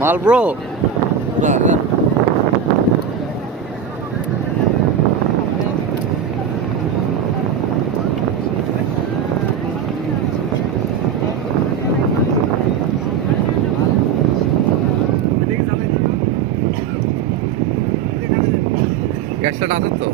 মাল ব্রো গ্যাসটা আছে তো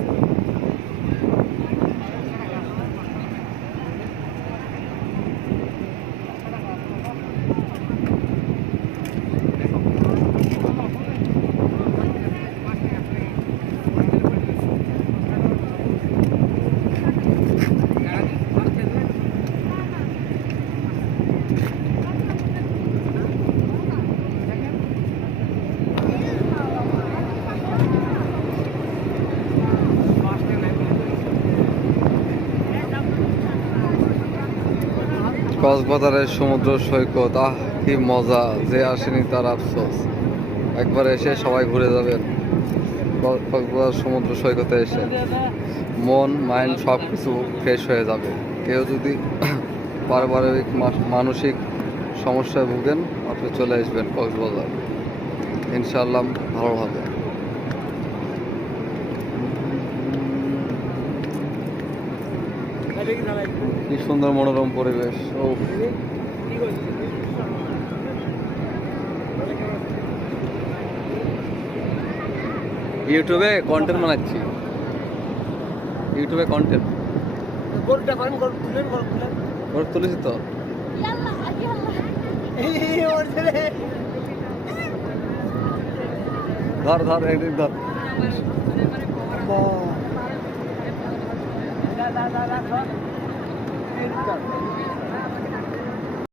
কক্সবাজারের সমুদ্র সৈকত কি মজা, যে আসেনি তার আফসোস। একবার এসে সবাই ঘুরে যাবেন কক্সবাজার সমুদ্র সৈকতে এসে, মন মাইন্ড সব কিছু ফ্রেশ হয়ে যাবে। কেউ যদি পারিবারিক মানসিক সমস্যায় ভুগেন আপনি চলে আসবেন কক্সবাজার, ইনশাআল্লাহ ভালো হবে। কি সুন্দর মনোরম পরিবেশ। ও ইউটিউবে কন্টেন্ট বানাচ্ছি, ইউটিউবে কন্টেন্ট তুলেছি তো। ধর ধর একদিন ধর।